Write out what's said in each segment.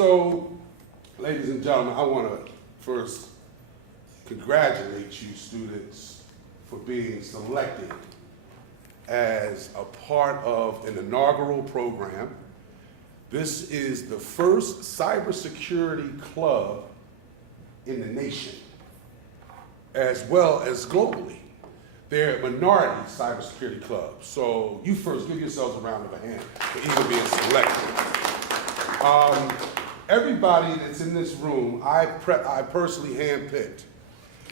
So, ladies and gentlemen, I want to first congratulate you students for being selected as a part of an inaugural program. This is the first cybersecurity club in the nation, as well as globally. They're a minority cybersecurity club. So you first give yourselves a round of a hand for even being selected. Everybody that's in this room, I personally handpicked.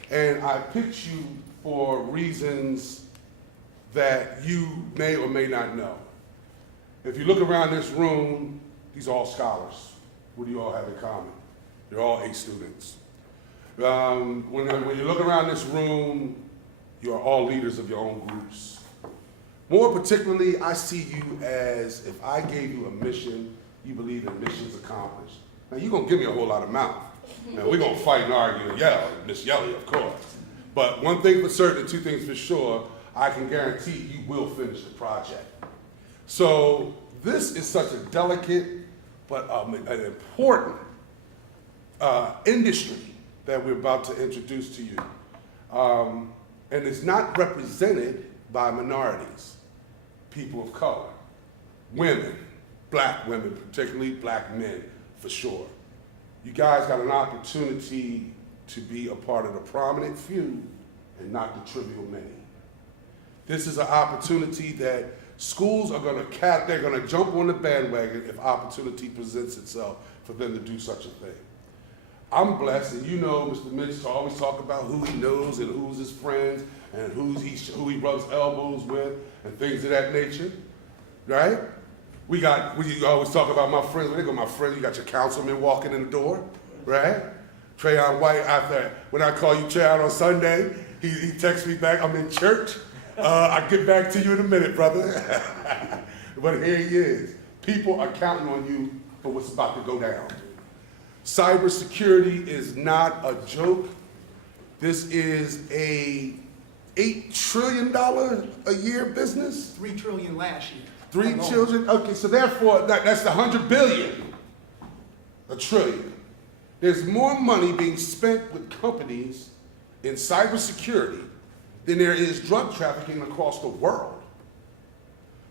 And I picked you for reasons that you may or may not know. If you look around this room, these are all scholars. What do you all have in common? You're all A students. When you look around this room, you are all leaders of your own groups. More particularly, I see you as, if I gave you a mission, you believe in missions accomplished. Now, you're going to give me a whole lot of mouth. Now, we're going to fight and argue and yell, Miss Yelly, of course. But one thing for certain, two things for sure, I can guarantee you will finish the project. So this is such a delicate but an important industry that we're about to introduce to you. And it's not represented by minorities, people of color, women, black women, particularly black men, for sure. You guys got an opportunity to be a part of the prominent few and not the trivial many. This is an opportunity that schools are they're gonna jump on the bandwagon if opportunity presents itself for them to do such a thing. I'm blessed, and you know Mr. Mitch always talk about who he knows and who's his friends and who he rubs elbows with and things of that nature, right? We always talk about my friends. When they go, my friends, you got your councilman walking in the door, right? Trayon White, when I call you Trayon on Sunday, he texts me back, I'm in church. I'll get back to you in a minute, brother. But here he is. People are counting on you for what's about to go down. Cybersecurity is not a joke. This is a $8 trillion a year business. $3 trillion last year. 3 children, okay, so therefore, that's the 100 billion, a trillion. There's more money being spent with companies in cybersecurity than there is drug trafficking across the world.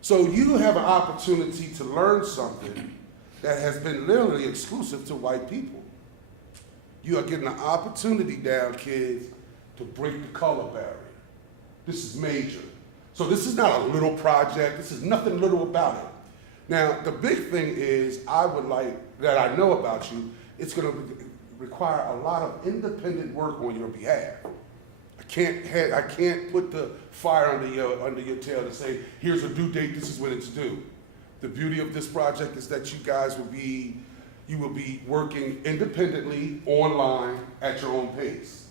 So you have an opportunity to learn something that has been literally exclusive to white people. You are getting an opportunity now, kids, to break the color barrier. This is major. So this is not a little project. This is nothing little about it. Now, the big thing is, I know about you, it's going to require a lot of independent work on your behalf. I can't put the fire under your tail to say, here's a due date, this is when it's due. The beauty of this project is that you guys will be working independently online at your own pace.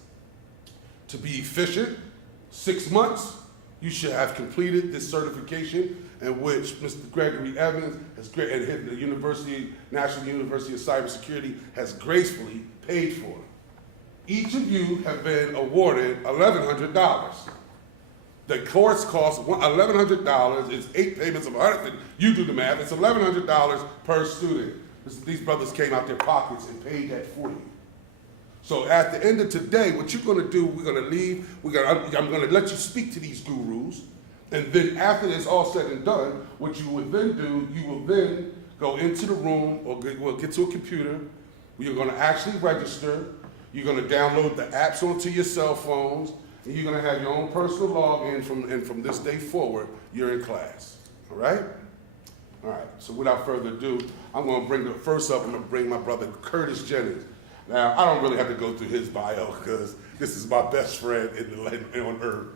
To be efficient, 6 months, you should have completed this certification in which Mr. Gregory Evans and the National University of Cybersecurity has gracefully paid for. Each of you have been awarded $1,100. The course costs $1,100. It's 8 payments of $100. You do the math. It's $1,100 per student. These brothers came out their pockets and paid that for you. So at the end of today, what you're going to do, we're going to leave. I'm going to let you speak to these gurus, and then after it's all said and done, what you would then do, you will then go into the room or get to a computer. You're going to actually register. You're going to download the apps onto your cell phones, and you're going to have your own personal login and from this day forward, you're in class. All right? All right. So without further ado, I'm going to bring my brother Curtis Jennings. Now, I don't really have to go through his bio because this is my best friend on earth.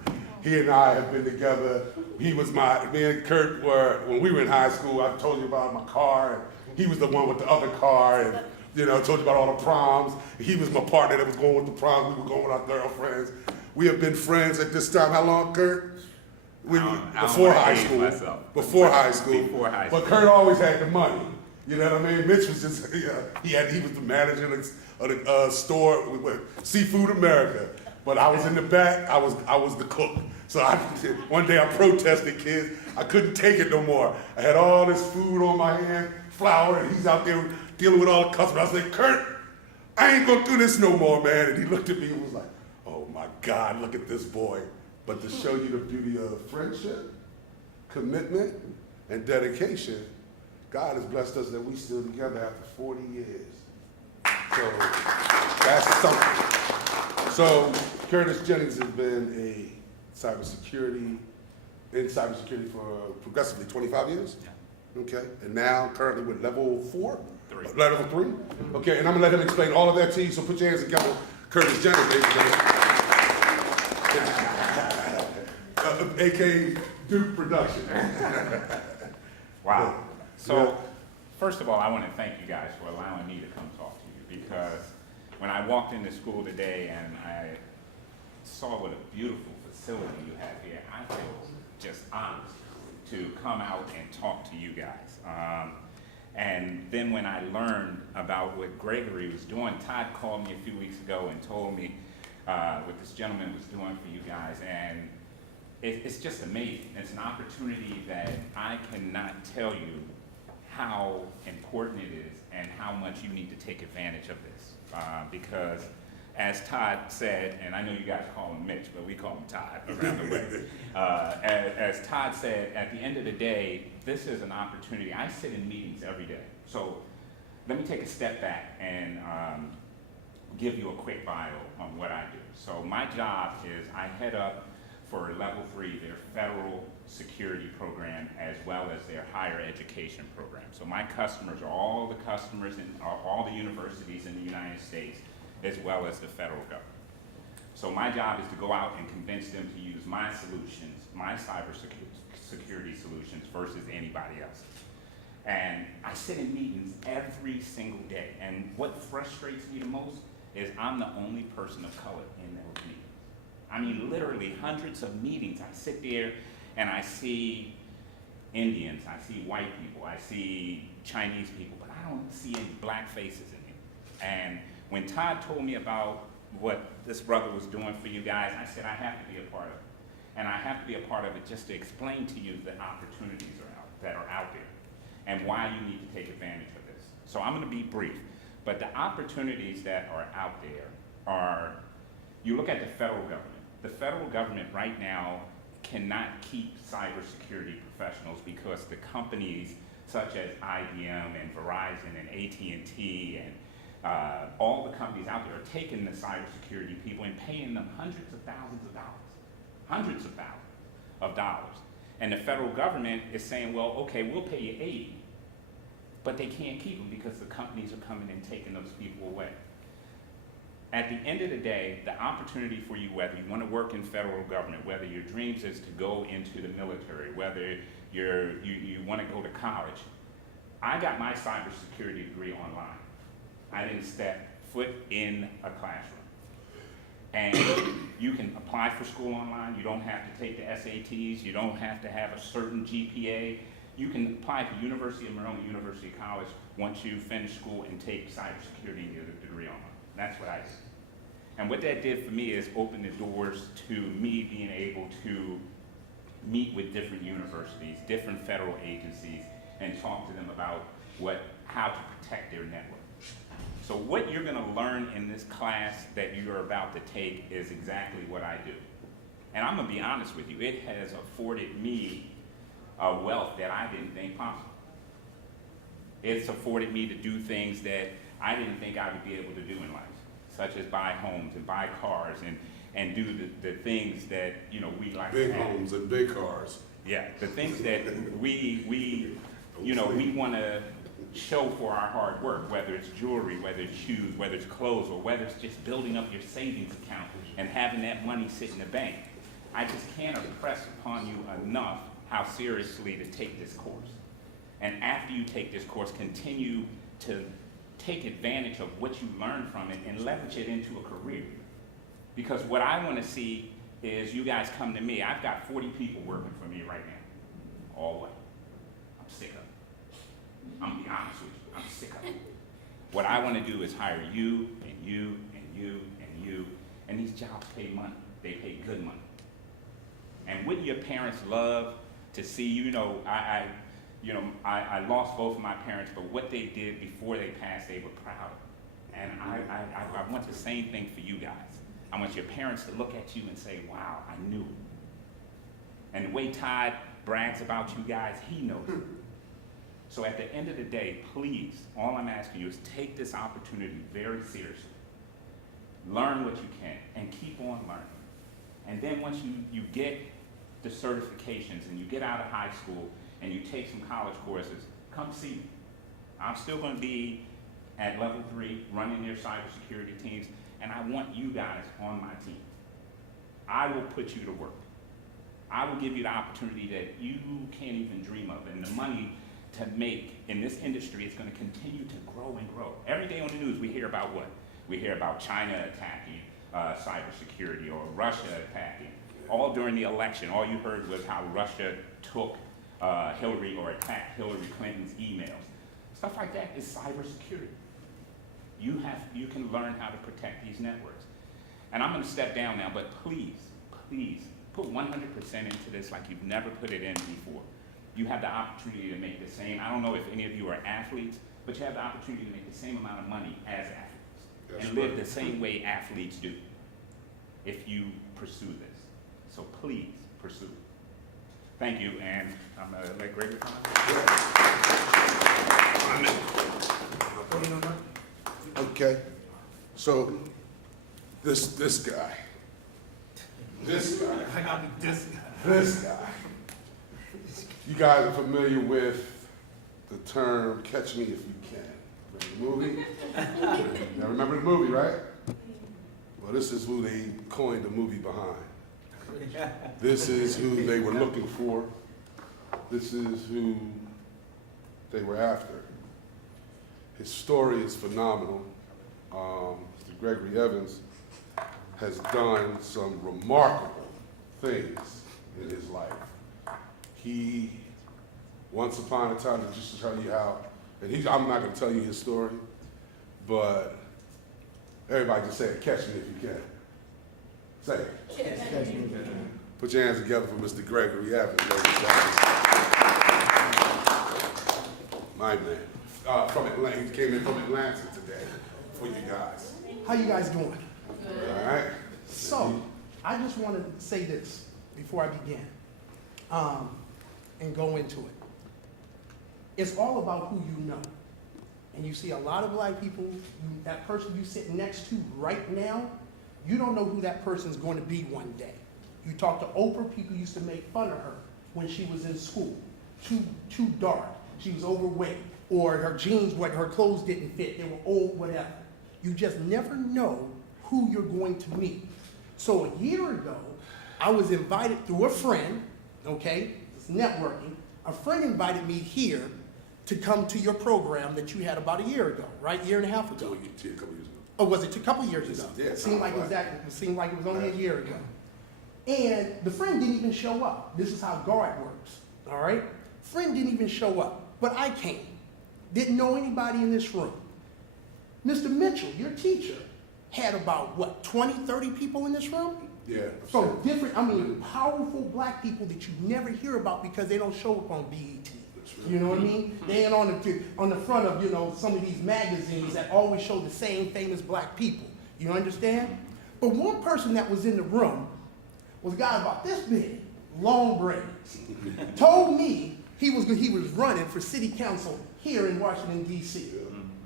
He and I have been together. Me and Kurt when we were in high school, I told you about my car, and he was the one with the other car, and I told you about all the proms. He was my partner that was going with the proms. We were going with our girlfriends. We have been friends at this time. How long, Kurt? Before high school. Before high school. But Kurt always had the money. You know what I mean? Mitch was just, he was the manager of the store with Seafood America. But I was in the back, I was the cook. So one day I protested, kids. I couldn't take it no more. I had all this food on my hand, flour, and he's out there dealing with all the customers. I said, Kurt, I ain't gonna do this no more, man. And he looked at me and was like, oh my God, look at this boy. But to show you the beauty of friendship, commitment, and dedication, God has blessed us that we still together after 40 years. So that's something. So Curtis Jennings has been in cybersecurity for progressively 25 years. Yeah. Okay, and now currently with level 4? 3. Level 3? Okay, and I'm gonna let him explain all of that to you, so put your hands together. Curtis Jennings, ladies and gentlemen. AKA Duke Production. Wow. So, first of all, I want to thank you guys for allowing me to come talk to you, because when I walked into school today and I saw what a beautiful facility you have here, I feel just honored to come out and talk to you guys. And then when I learned about what Gregory was doing, Todd called me a few weeks ago and told me what this gentleman was doing for you guys, and it's just amazing. It's an opportunity that I cannot tell you how important it is and how much you need to take advantage of this. Because as Todd said, and I know you guys call him Mitch, but we call him Todd around the way. As Todd said, at the end of the day, this is an opportunity. I sit in meetings every day. So let me take a step back and give you a quick bio on what I do. So my job is I head up for Level 3, their federal security program, as well as their higher education program. So my customers are all the customers in all the universities in the United States, as well as the federal government. So my job is to go out and convince them to use my solutions, my cybersecurity solutions, versus anybody else's. And I sit in meetings every single day, and what frustrates me the most is I'm the only person of color in those meetings. I mean, literally hundreds of meetings. I sit there and I see Indians, I see white people, I see Chinese people, but I don't see any black faces in here. And when Todd told me about what this brother was doing for you guys, I said I have to be a part of it. And I have to be a part of it just to explain to you the opportunities that are out there and why you need to take advantage of this. So I'm gonna be brief, but the opportunities that are out there are, you look at the federal government. The federal government right now cannot keep cybersecurity professionals because the companies such as IBM and Verizon and AT&T and all the companies out there are taking the cybersecurity people and paying them hundreds of thousands of dollars. And the federal government is saying, well, okay, we'll pay you 80, but they can't keep them because the companies are coming and taking those people away. At the end of the day, the opportunity for you, whether you want to work in federal government, whether your dreams is to go into the military, whether you want to go to college, I got my cybersecurity degree online. I didn't step foot in a classroom. And you can apply for school online. You don't have to take the SATs. You don't have to have a certain GPA. You can apply to University of Maryland, University College once you finish school and take cybersecurity and get a degree online. That's what I did. And what that did for me is open the doors to me being able to meet with different universities, different federal agencies, and talk to them about how to protect their network. So what you're gonna learn in this class that you're about to take is exactly what I do. And I'm gonna be honest with you, it has afforded me a wealth that I didn't think possible. It's afforded me to do things that I didn't think I would be able to do in life, such as buy homes and buy cars and do the things that we like to have. Big homes and big cars. Yeah, the things that we want to show for our hard work, whether it's jewelry, whether it's shoes, whether it's clothes, or whether it's just building up your savings account and having that money sit in the bank. I just can't impress upon you enough how seriously to take this course. And after you take this course, continue to take advantage of what you learn from it and leverage it into a career. Because what I want to see is you guys come to me. I've got 40 people working for me right now. All what? I'm sick of it. I'm gonna be honest with you. I'm sick of it. What I want to do is hire you and you and you and you, and these jobs pay money. They pay good money. And wouldn't your parents love to see, You know, I lost both of my parents, but what they did before they passed, they were proud. And I want the same thing for you guys. I want your parents to look at you and say, wow, I knew. And the way Todd brags about you guys, he knows it. So at the end of the day, please, all I'm asking you is take this opportunity very seriously. Learn what you can and keep on learning. And then once you get the certifications and you get out of high school and you take some college courses, come see me. I'm still going to be at level 3 running their cybersecurity teams, and I want you guys on my team. I will put you to work. I will give you the opportunity that you can't even dream of, and the money to make in this industry is going to continue to grow and grow. Every day on the news we hear about what? We hear about China attacking cybersecurity or Russia attacking. All during the election, all you heard was how Russia took Hillary or attacked Hillary Clinton's emails. Stuff like that is cybersecurity. You can learn how to protect these networks. And I'm going to step down now, but please, please, put 100% into this like you've never put it in before. You have the opportunity to make the same, I don't know if any of you are athletes, but you have the opportunity to make the same amount of money as athletes. That's and live right. the same way athletes do if you pursue this. So please pursue it. Thank you, and I'm going to let Gregory come on. Okay, so this guy, I gotta be this guy. this guy. You guys are familiar with the term "catch me if you can." Remember the movie? Now remember the movie, right? Well, this is who they coined the movie behind. This is who they were looking for. This is who they were after. His story is phenomenal. Mr. Gregory Evans has done some remarkable things in his life. He, once upon a time, just to tell you how, and I'm not going to tell you his story, but everybody just say it, catch me if you can. Say it. Put your hands together for Mr. Gregory Evans, ladies and gentlemen. My man. From Atlanta, he came in from Atlanta today for you guys. How you guys doing? All right? So, I just want to say this before I begin and go into it. It's all about who you know. And you see a lot of black people, that person you sit next to right now, you don't know who that person's going to be one day. You talk to Oprah, people used to make fun of her when she was in school. Too dark, she was overweight, or her jeans, her clothes didn't fit, they were old, whatever. You just never know who you're going to meet. So a year ago, I was invited through a friend, okay, it's networking. A friend invited me here to come to your program that you had about a year ago, right? Year and a half ago. A couple years ago. Or was it a couple years ago? Yeah, It seemed like it was only a year ago. And the friend didn't even show up. This is how guard works, all right? Friend didn't even show up, but I came. Didn't know anybody in this room. Mr. Mitchell, your teacher, had about, what, 20, 30 people in this room? Yeah. From different, powerful black people that you never hear about because they don't show up on BET. You know what I mean? They ain't on the front of, some of these magazines that always show the same famous black people. You understand? But one person that was in the room was a guy about this big, long braids. Told me he was running for city council here in Washington, D.C.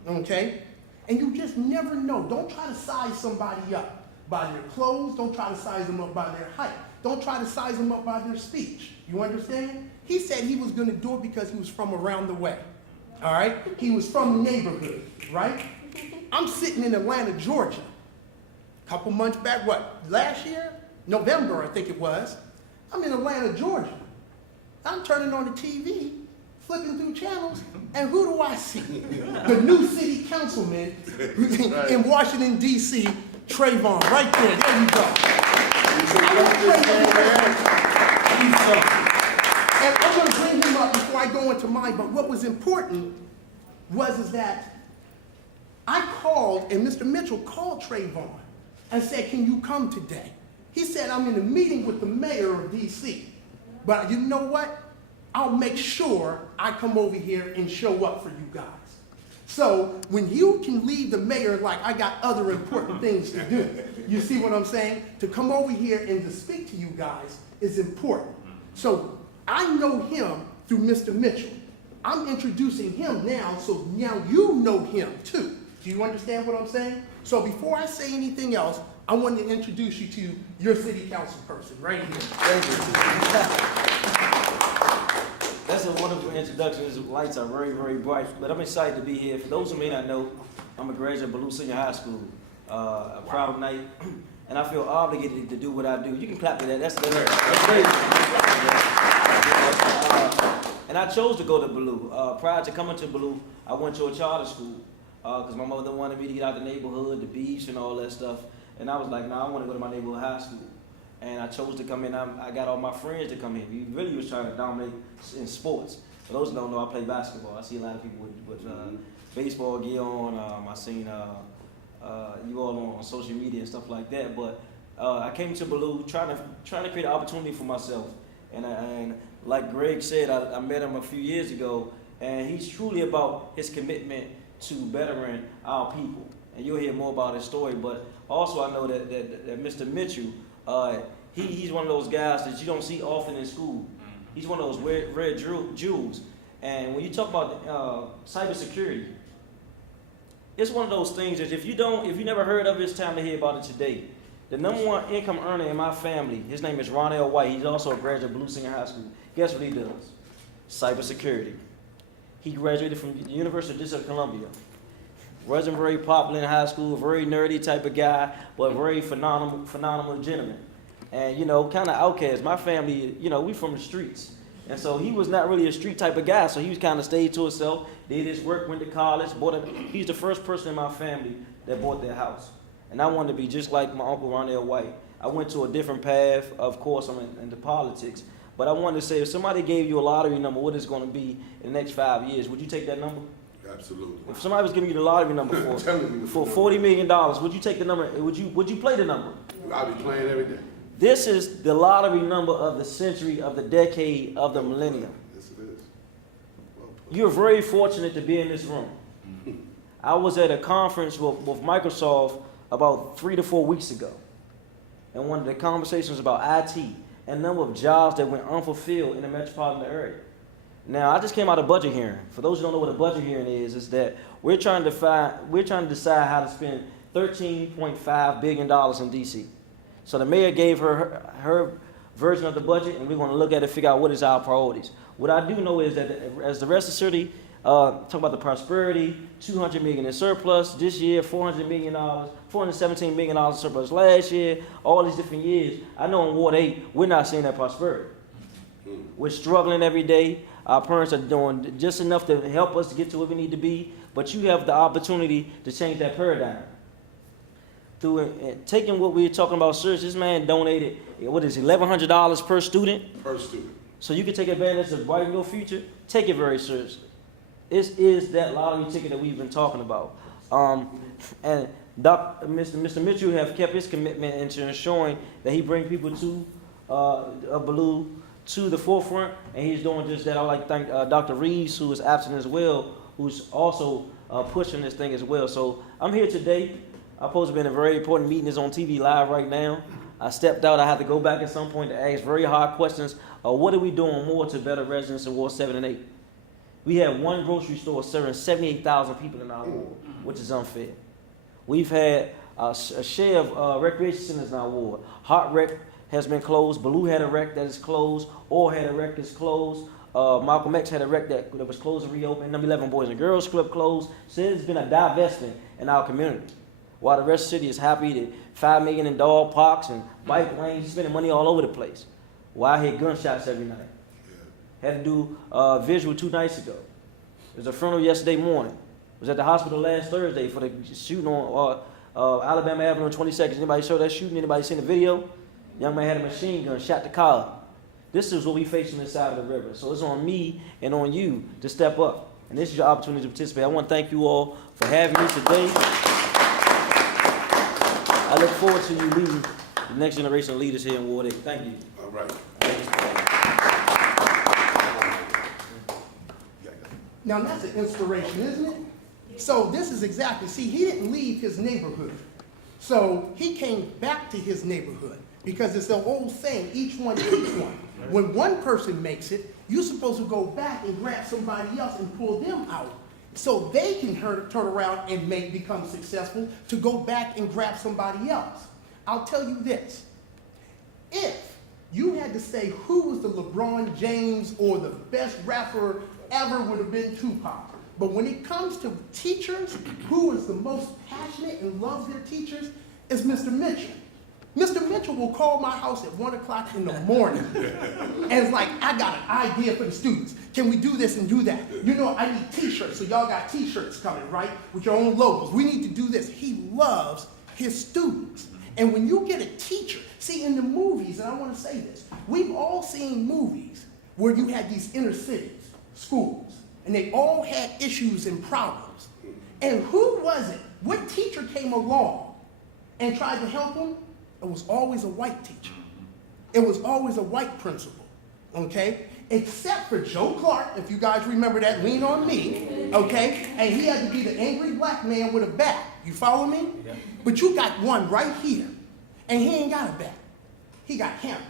Okay? And you just never know. Don't try to size somebody up by their clothes. Don't try to size them up by their height. Don't try to size them up by their speech. You understand? He said he was going to do it because he was from around the way. All right? He was from the neighborhood, right? I'm sitting in Atlanta, Georgia. A couple months back, last year? November, I think it was. I'm in Atlanta, Georgia. I'm turning on the TV, flipping through channels, and who do I see? The new city councilman in Washington, D.C., Trayvon, right there. There you go. And I'm going to bring him up before I go into mine, but what was important was that I called, and Mr. Mitchell called Trayvon and said, can you come today? He said, I'm in a meeting with the mayor of D.C., but you know what? I'll make sure I come over here and show up for you guys. So when you can leave the mayor like I got other important things to do, you see what I'm saying? To come over here and to speak to you guys is important. So I know him through Mr. Mitchell. I'm introducing him now, so now you know him too. Do you understand what I'm saying? So before I say anything else, I want to introduce you to your city council person right here. That's a wonderful introduction. His lights are very, very bright. But I'm excited to be here. For those who may not know, I'm a graduate of Ballou Senior High School, a proud knight, and I feel obligated to do what I do. You can clap to that. That's great. And I chose to go to Ballou. Prior to coming to Ballou, I went to a charter school because my mother wanted me to get out the neighborhood, the beach, and all that stuff. And I was like, no, I want to go to my neighborhood high school. And I chose to come in. I got all my friends to come in. We really was trying to dominate in sports. For those who don't know, I play basketball. I see a lot of people with baseball gear on. I seen you all on social media and stuff like that. But I came to Ballou trying to create an opportunity for myself. And like Greg said, I met him a few years ago, and he's truly about his commitment to bettering our people. And you'll hear more about his story. But also I know that Mr. Mitchell, he's one of those guys that you don't see often in school. He's one of those rare jewels. And when you talk about cybersecurity, it's one of those things that if you never heard of it, it's time to hear about it today. The #1 income earner in my family, his name is Ronell White. He's also a graduate of Ballou Senior High School. Guess what he does? Cybersecurity. He graduated from the University of District of Columbia. Wasn't very popular in high school, very nerdy type of guy, but very phenomenal gentleman. And, kind of outcast. My family, we from the streets. And so he was not really a street type of guy, so he was kind of stayed to himself, did his work, went to college, he's the first person in my family that bought their house. And I wanted to be just like my uncle Ronell White. I went to a different path, of course, I'm into politics. But I wanted to say, if somebody gave you a lottery number, what it's going to be in the next 5 years, would you take that number? Absolutely. If somebody was giving you the lottery number for $40 million, would you take the number? Would you play the number? I'll be playing every day. This is the lottery number of the century, of the decade, of the millennium. Yes, it is. Well put. You're very fortunate to be in this room. I was at a conference with Microsoft about 3 to 4 weeks ago. And one of the conversations was about IT and the number of jobs that went unfulfilled in the metropolitan area. Now, I just came out of budget hearing. For those who don't know what a budget hearing is that we're trying to decide how to spend $13.5 billion in DC. So the mayor gave her version of the budget, and we're going to look at it and figure out what is our priorities. What I do know is that as the rest of the city talk about the prosperity, $200 million in surplus this year, $400 million, $417 million in surplus last year, all these different years. I know in Ward 8, we're not seeing that prosperity. We're struggling every day. Our parents are doing just enough to help us to get to where we need to be, but you have the opportunity to change that paradigm. Through taking what we're talking about seriously, this man donated, $1,100 per student? Per student. So you can take advantage of brighten your future. Take it very seriously. This is that lottery ticket that we've been talking about. And Mr. Mitchell have kept his commitment into ensuring that he bring people to Ballou to the forefront, and he's doing just that. I'd like to thank Dr. Reeves, who is absent as well, who's also pushing this thing as well. So I'm here today. I'm supposed to be in a very important meeting. It's on TV live right now. I stepped out. I have to go back at some point to ask very hard questions. What are we doing more to better residents in Ward 7 and 8? We have one grocery store serving 78,000 people in our ward, which is unfair. We've had a share of recreation centers in our ward. Hot Rec has been closed. Ballou had a rec that is closed. Orr had a rec that's closed. Malcolm X had a rec that was closed and reopened. Number 11 Boys and Girls Club closed. So there's been a divestment in our community. While the rest of the city is happy that $5 million in dog parks and bike lanes, spending money all over the place. Well, I hear gunshots every night. Had to do visual 2 nights ago. There was a funeral yesterday morning. Was at the hospital last Thursday for the shooting on Alabama Avenue on 22nd. Anybody saw that shooting? Anybody seen the video? Young man had a machine gun, shot the car up. This is what we face on this side of the river. So it's on me and on you to step up. And this is your opportunity to participate. I want to thank you all for having me today. I look forward to you leading the next generation of leaders here in Ward 8. Thank you. All right. Now that's an inspiration, isn't it? So this is exactly, see, he didn't leave his neighborhood. So he came back to his neighborhood because it's the old saying, each one takes one. When one person makes it, you're supposed to go back and grab somebody else and pull them out so they can turn around and become successful to go back and grab somebody else. I'll tell you this. If you had to say who was the LeBron James or the best rapper ever, would have been Tupac. But when it comes to teachers, who is the most passionate and loves their teachers is Mr. Mitchell. Mr. Mitchell will call my house at 1 o'clock in the morning and it's like, I got an idea for the students. Can we do this and do that? You know, I need t-shirts, so y'all got t-shirts coming, right? With your own logos. We need to do this. He loves his students. And when you get a teacher, see in the movies, and I want to say this, we've all seen movies where you had these inner cities, schools, and they all had issues and problems. And who was it? What teacher came along and tried to help them? It was always a white teacher. It was always a white principal, okay? Except for Joe Clark, if you guys remember that, Lean on Me, okay? And he had to be the angry black man with a bat. You follow me? Yeah. But you got one right here, and he ain't got a bat. He got cameras.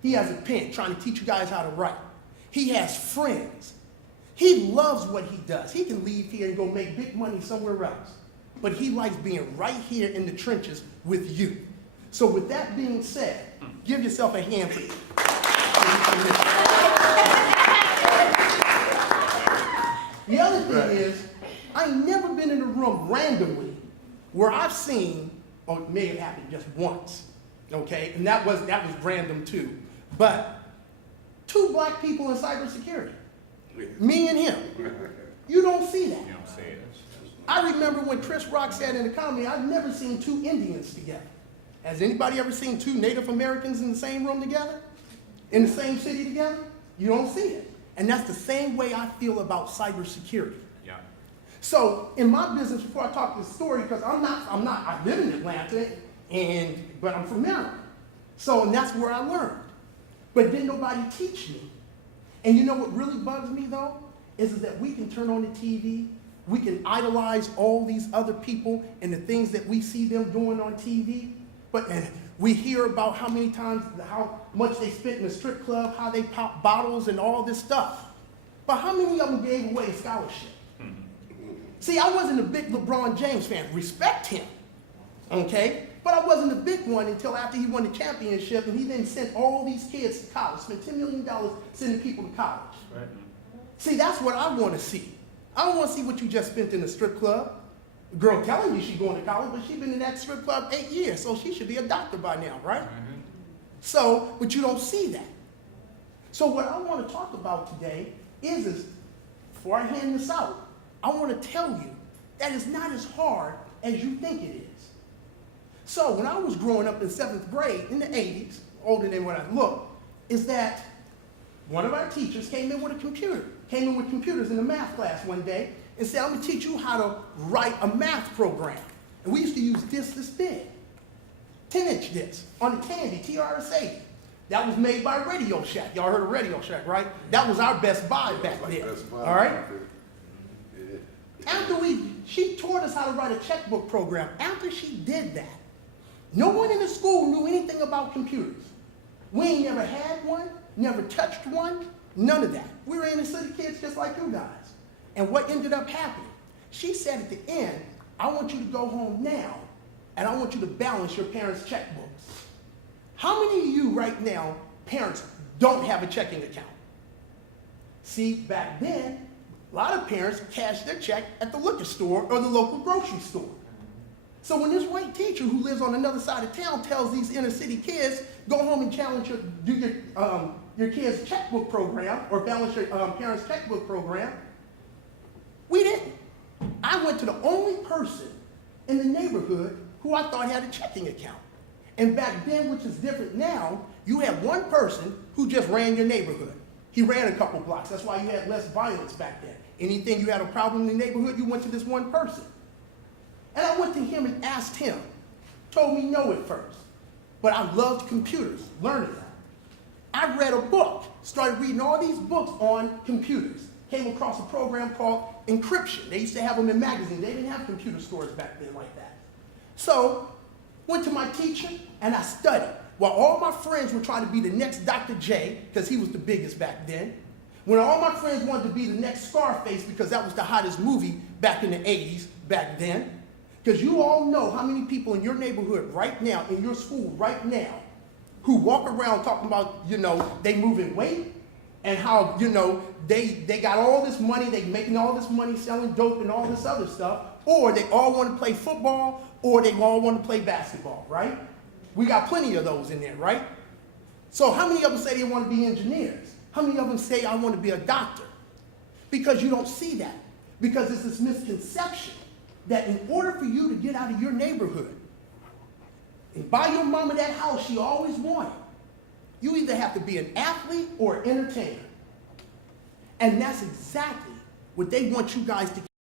He has a pen trying to teach you guys how to write. He has friends. He loves what he does. He can leave here and go make big money somewhere else. But he likes being right here in the trenches with you. So with that being said, give yourself a hand, please. The other thing is, I ain't never been in a room randomly where I've seen, or it may have happened just once, okay? And that was random too. But 2 black people in cybersecurity, me and him. You don't see that. You don't say it. I remember when Chris Rock said in the comedy, I've never seen 2 Indians together. Has anybody ever seen 2 Native Americans in the same room together? In the same city together? You don't see it. And that's the same way I feel about cybersecurity. Yeah. So in my business, before I talk this story, because I live in Atlanta, but I'm from Maryland. So, and that's where I learned. But didn't nobody teach me. And you know what really bugs me though? Is that we can turn on the TV, we can idolize all these other people and the things that we see them doing on TV, and we hear about how much they spent in the strip club, how they pop bottles and all this stuff. But how many of them gave away a scholarship? See, I wasn't a big LeBron James fan. Respect him, okay? But I wasn't a big one until after he won the championship and he then sent all these kids to college, spent $10 million sending people to college. Right. See, that's what I want to see. I don't want to see what you just spent in the strip club. The girl telling you she's going to college, but she's been in that strip club 8 years, so she should be a doctor by now, right? Mm-hmm. So, but you don't see that. So what I want to talk about today is before I hand this out, I want to tell you that it's not as hard as you think it is. So when I was growing up in 7th grade in the 80s, older than what I look, is that one of our teachers came in with computers in the math class one day and said, I'm going to teach you how to write a math program. And we used to use this big, 10-inch disc on the Tandy TRS-80. That was made by Radio Shack. Y'all heard of Radio Shack, right? That was our Best Buy back then. All right? After she taught us how to write a checkbook program. After she did that, no one in the school knew anything about computers. We ain't never had one, never touched one, none of that. We were inner city kids just like you guys. And what ended up happening? She said at the end, I want you to go home now, and I want you to balance your parents' checkbooks. How many of you right now, parents, don't have a checking account? See, back then, a lot of parents cashed their check at the liquor store or the local grocery store. So when this white teacher who lives on another side of town tells these inner city kids, go home and do your kid's checkbook program or balance your parents' checkbook program, we didn't. I went to the only person in the neighborhood who I thought had a checking account. And back then, which is different now, you had one person who just ran your neighborhood. He ran a couple blocks. That's why you had less violence back then. Anything you had a problem in the neighborhood, you went to this one person. And I went to him and asked him. Told me no at first. But I loved computers, learning that. I read a book, started reading all these books on computers. came across a program called encryption. They used to have them in magazines. They didn't have computer stores back then like that. So, went to my teacher and I studied. While all my friends were trying to be the next Dr. J, because he was the biggest back then. When all my friends wanted to be the next Scarface, because that was the hottest movie back in the 80s, back then. Because you all know how many people in your neighborhood right now, in your school right now, who walk around talking about, they moving weight and how, they got all this money, they making all this money selling dope and all this other stuff, or they all want to play football, or they all want to play basketball, right? We got plenty of those in there, right? So how many of them say they want to be engineers? How many of them say I want to be a doctor? Because you don't see that. Because it's this misconception that in order for you to get out of your neighborhood and buy your mama that house she always wanted, you either have to be an athlete or an entertainer. And that's exactly what they want you guys to